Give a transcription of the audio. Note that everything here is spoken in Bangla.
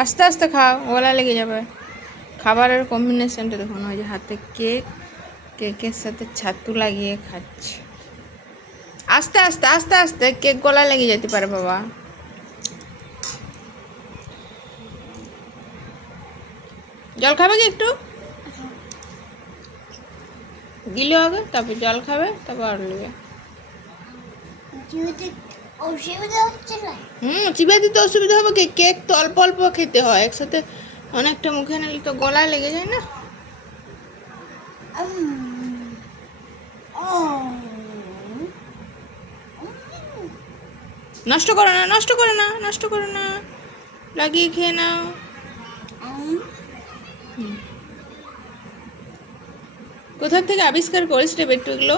আস্তে আস্তে খাও, গলা লেগে যাবে। খাবারের কম্বিনেশনটা দেখুন, ওই যে হাতে কেক, কেকের সাথে ছাতু লাগিয়ে খাচ্ছে। আস্তে আস্তে আস্তে আস্তে, কেক গলা লেগে যেতে পারে বাবা। জল খাবে কি একটু? গিলো আগে, তারপর জল খাবে, তারপর আর নেবে। চিবিয়ে দিতে অসুবিধা হবে কি? কেক তো অল্প অল্প খেতে হয়, একসাথে অনেকটা মুখে নিলে তো গলায় লেগে যায় না। নষ্ট করো না, নষ্ট করো না, নষ্ট করো না, লাগিয়ে খেয়ে নাও। কোথা থেকে আবিষ্কার করিস রে বেট্টু এগুলো?